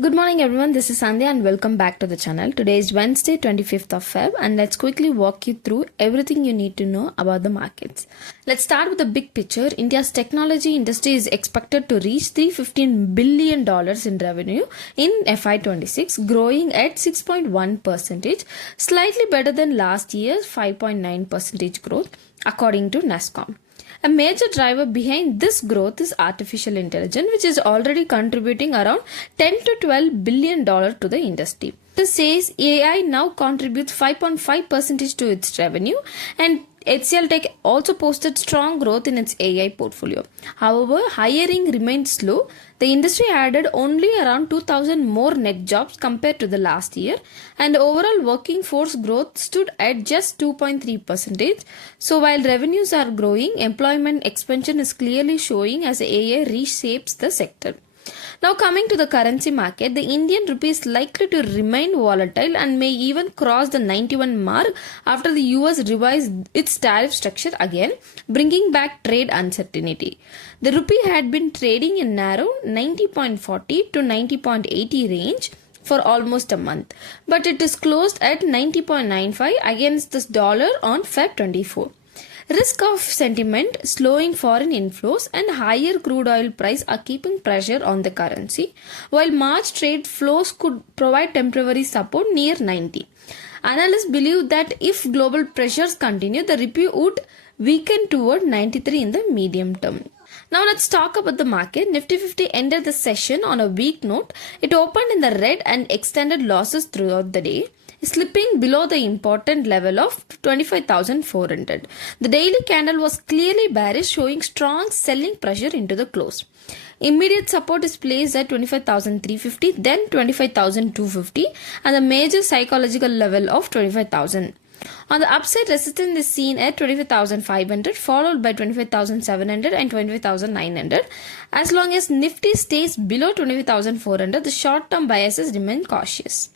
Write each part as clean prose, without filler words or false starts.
Good morning everyone, this is Sandhya and welcome back to the channel. Today is Wednesday 25th of Feb and let's quickly walk you through everything you need to know about the markets. Let's start with the big picture. India's technology industry is expected to reach $315 billion in revenue in FY26, growing at 6.1%, slightly better than last year's 5.9% growth according to NASSCOM. A major driver behind this growth is artificial intelligence, which is already contributing around $10 to $12 billion to the industry. This says AI now contributes 5.5% to its revenue, and HCL Tech also posted strong growth in its AI portfolio. However, hiring remained slow. The industry added only around 2,000 more net jobs compared to the last year, and overall working force growth stood at just 2.3%. So while revenues are growing, employment expansion is clearly showing as AI reshapes the sector. Now coming to the currency market, the Indian rupee is likely to remain volatile and may even cross the 91 mark after the US revised its tariff structure again, bringing back trade uncertainty. The rupee had been trading in narrow 90.40 to 90.80 range for almost a month, but it is closed at 90.95 against this dollar on Feb 24. Risk of sentiment, slowing foreign inflows and higher crude oil price are keeping pressure on the currency, while March trade flows could provide temporary support near 90. Analysts believe that if global pressures continue, the rupee would weaken toward 93 in the medium term. Now let's talk about the market. Nifty 50 ended the session on a weak note. It opened in the red and extended losses throughout the day, slipping below the important level of 25,400. The daily candle was clearly bearish, showing strong selling pressure into the close. Immediate support is placed at 25,350, then 25,250, and the major psychological level of 25,000. On the upside, resistance is seen at 25,500, followed by 25,700 and 25,900. As long as Nifty stays below 25,400, the short-term biases remain cautious.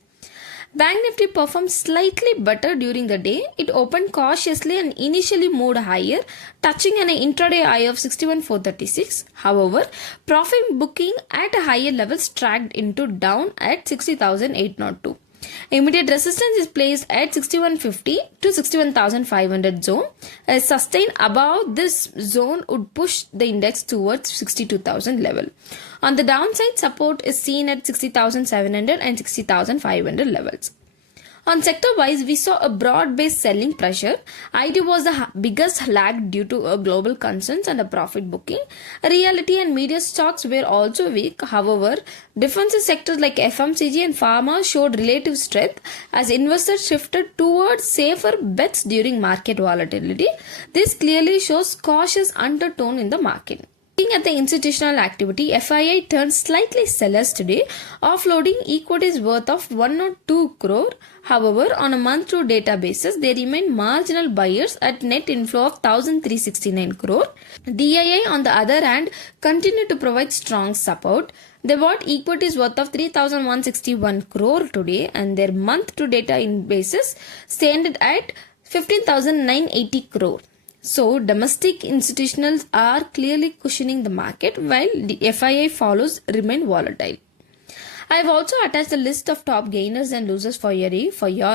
Bank Nifty performed slightly better during the day. It opened cautiously and initially moved higher, touching an intraday high of 61,436. However, profit booking at a higher level dragged into down at 60,802. Immediate resistance is placed at 6150 to 61,500 zone. A sustain above this zone would push the index towards 62,000 level. On the downside, support is seen at 60,700 and 60,500 levels. On sector-wise, we saw a broad-based selling pressure. IT was the biggest lag due to global concerns and a profit booking. Realty and media stocks were also weak. However, defensive sectors like FMCG and pharma showed relative strength as investors shifted towards safer bets during market volatility. This clearly shows cautious undertone in the market. Looking at the institutional activity, FII turned slightly sellers today, offloading equities worth of 102 crore. However, on a month-to data basis, they remain marginal buyers at net inflow of 1,369 crore. DII, on the other hand, continued to provide strong support. They bought equities worth of 3,161 crore today, and their month-to data basis stand at 15,980 crore. So, domestic institutionals are clearly cushioning the market while the FII follows remain volatile. I have also attached a list of top gainers and losers for your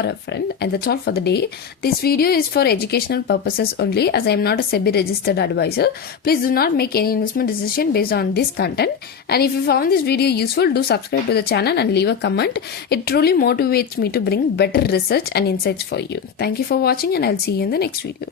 reference, and that's all for the day. This video is for educational purposes only, as I am not a SEBI registered advisor. Please do not make any investment decision based on this content. And if you found this video useful, do subscribe to the channel and leave a comment. It truly motivates me to bring better research and insights for you. Thank you for watching, and I'll see you in the next video.